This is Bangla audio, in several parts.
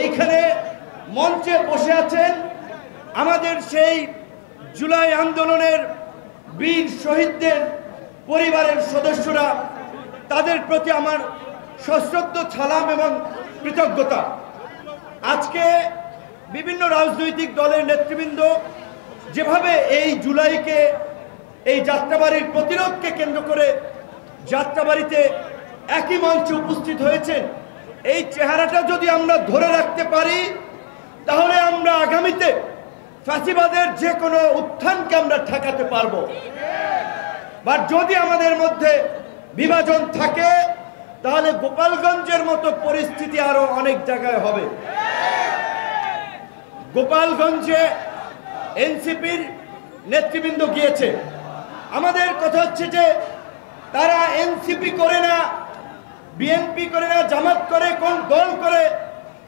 এইখানে মঞ্চে বসে আছেন আমাদের সেই জুলাই আন্দোলনের বীর শহীদদের পরিবারের সদস্যরা। তাদের প্রতি আমার সশ্রদ্ধ সালাম এবং কৃতজ্ঞতা। আজকে বিভিন্ন রাজনৈতিক দলের নেতৃবৃন্দ যেভাবে এই জুলাইকে, এই যাত্রাবাড়ির প্রতিরোধকে কেন্দ্র করে যাত্রাবাড়িতে একই মঞ্চে উপস্থিত হয়েছেন, এই চেহারাটা যদি আমরা ধরে রাখতে পারি তাহলে আমরা আগামীতে ফ্যাসিবাদের যে কোনো উত্থানকে আমরা ঠেকাতে পারবো। বা যদি আমাদের মধ্যে বিভাজন থাকে তাহলে গোপালগঞ্জের মতো পরিস্থিতি আরো অনেক জায়গায় হবে। গোপালগঞ্জে এনসিপির নেতৃবৃন্দ গিয়েছে। আমাদের কথা হচ্ছে যে তারা এনসিপি করে না, বিএনপি করে না, জামাত করে, কোন দল করে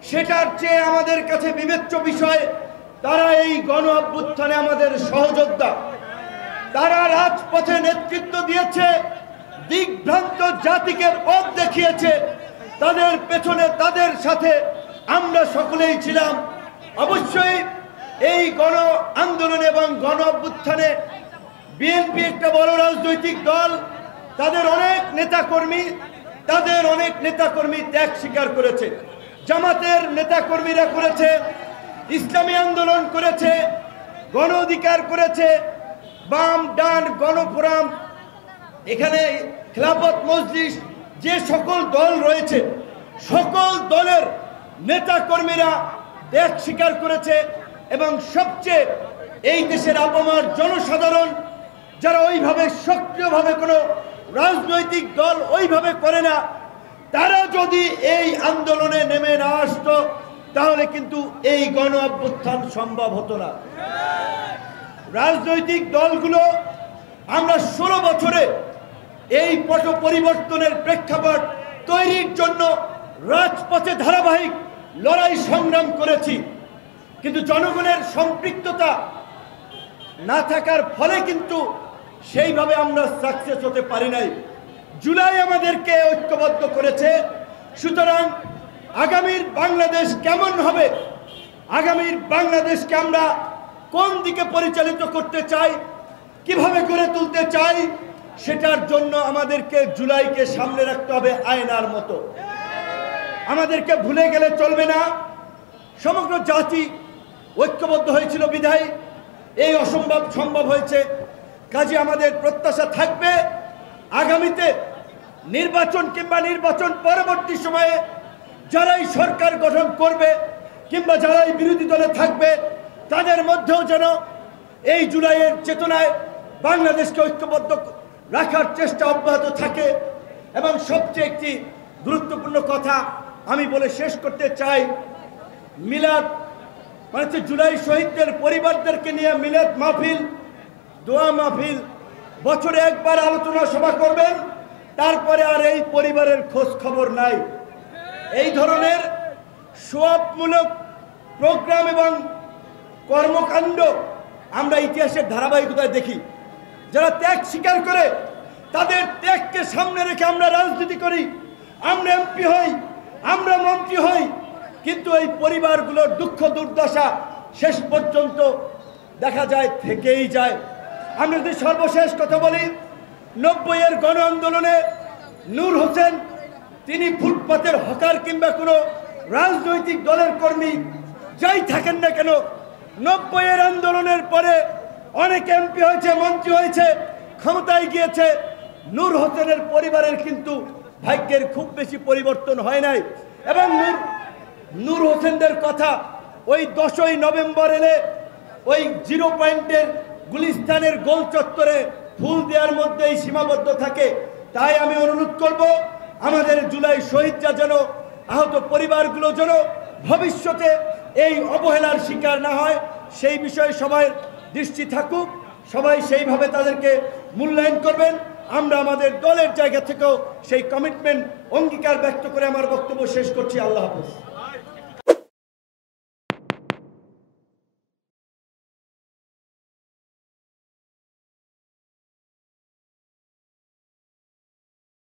সেটার চেয়ে আমাদের কাছে বিবেচ্য বিষয় তারা এই গণ অভ্যুত্থানে আমাদের সহযোদ্ধা। তারা রাজপথে নেতৃত্ব দিয়েছে, দিগ্ভ্রান্ত জাতিকে পথ দেখিয়েছে। তাদের পেছনে, তাদের সাথে আমরা সকলেই ছিলাম। অবশ্যই এই গণ আন্দোলন এবং গণ অভ্যুত্থানে বিএনপি একটা বড় রাজনৈতিক দল, তাদের অনেক নেতাকর্মী ত্যাগ স্বীকার করেছে। জামাতের নেতাকর্মীরা করেছে, ইসলামী আন্দোলন করেছে, গণ অধিকার করেছে, বাম ডান গণফোরাম, এখানে খেলাফত মজলিস, যে সকল দল রয়েছে সকল দলের নেতাকর্মীরা ত্যাগ স্বীকার করেছে। এবং সবচেয়ে এই দেশের আপামর জনসাধারণ যারা ওইভাবে সক্রিয়ভাবে কোনো রাজনৈতিক দল ওইভাবে করে না, তারা যদি এই আন্দোলনে নেমে না আসতো তাহলে কিন্তু এই গণ অভ্যুত্থান সম্ভব হতো না। রাজনৈতিক দলগুলো আমরা 16 বছরে এই পট পরিবর্তনের প্রেক্ষাপট তৈরির জন্য রাজপথে ধারাবাহিক লড়াই সংগ্রাম করেছি, কিন্তু জনগণের সম্পৃক্ততা না থাকার ফলে কিন্তু সেইভাবে আমরা সাকসেস হতে পারি নাই। জুলাই আমাদেরকে ঐক্যবদ্ধ করেছে। সুতরাং আগামীর বাংলাদেশ কেমন হবে, আগামীর বাংলাদেশকে আমরা কোন দিকে পরিচালিত করতে চাই, কিভাবে গড়ে তুলতে চাই, সেটার জন্য আমাদেরকে জুলাইকে সামনে রাখতে হবে আয়নার মতো। আমাদেরকে ভুলে গেলে চলবে না। সমগ্র জাতি ঐক্যবদ্ধ হয়েছিল বিধায় এই অসম্ভব সম্ভব হয়েছে। কাজে আমাদের প্রত্যাশা থাকবে আগামীতে নির্বাচন কিংবা নির্বাচন পরবর্তী সময়ে যারাই সরকার গঠন করবে কিংবা যারাই বিরোধী দলে থাকবে তাদের মধ্যেও যেন এই জুলাইয়ের চেতনায় বাংলাদেশকে ঐক্যবদ্ধ রাখার চেষ্টা অব্যাহত থাকে। এবং সবচেয়ে একটি গুরুত্বপূর্ণ কথা আমি বলে শেষ করতে চাই, মিলাদ মানে হচ্ছে জুলাই শহীদদের পরিবারদেরকে নিয়ে মিলাদ মাহফিল, দোয়া মাহফিল, বছরে একবার আলোচনা সভা করবেন, তারপরে আর এই পরিবারের খোঁজ খবর নাই। এই ধরনের সোয়াবমূলক প্রোগ্রাম এবং কর্মকাণ্ড আমরা ইতিহাসের ধারাবাহিকতায় দেখি। যারা ত্যাগ স্বীকার করে তাদের ত্যাগকে সামনে রেখে আমরা রাজনীতি করি, আমরা এমপি হই, আমরা মন্ত্রী হই, কিন্তু এই পরিবারগুলোর দুঃখ দুর্দশা শেষ পর্যন্ত দেখা যায় থেকেই যায়। আমরা যদি সর্বশেষ কথা বলি, 90-এর গণ আন্দোলনে নূর হোসেন, তিনি ফুটপাতের হকার কিংবা কোনো রাজনৈতিক দলের কর্মী যাই থাকেন না কেন, 90-এর আন্দোলনের পরে অনেক এমপি হয়েছে, মন্ত্রী হয়েছে, ক্ষমতায় গিয়েছে। নূর হোসেনের পরিবারের কিন্তু ভাগ্যের খুব বেশি পরিবর্তন হয় নাই। এবং নূর হোসেনদের কথা ওই 10ই নভেম্বর এলে ওই 0 পয়েন্টের গুলিস্তানের গোল চত্বরে ফুল দেওয়ার মধ্যেই সীমাবদ্ধ থাকে। তাই আমি অনুরোধ করব আমাদের জুলাই শহীদরা যেন, আহত পরিবারগুলো যেন ভবিষ্যতে এই অবহেলার শিকার না হয়, সেই বিষয়ে সবাই দৃষ্টি থাকুক, সবাই সেইভাবে তাদেরকে মূল্যায়ন করবেন। আমরা আমাদের দলের জায়গা থেকেও সেই কমিটমেন্ট, অঙ্গীকার ব্যক্ত করে আমার বক্তব্য শেষ করছি। আল্লাহ হাফেজ।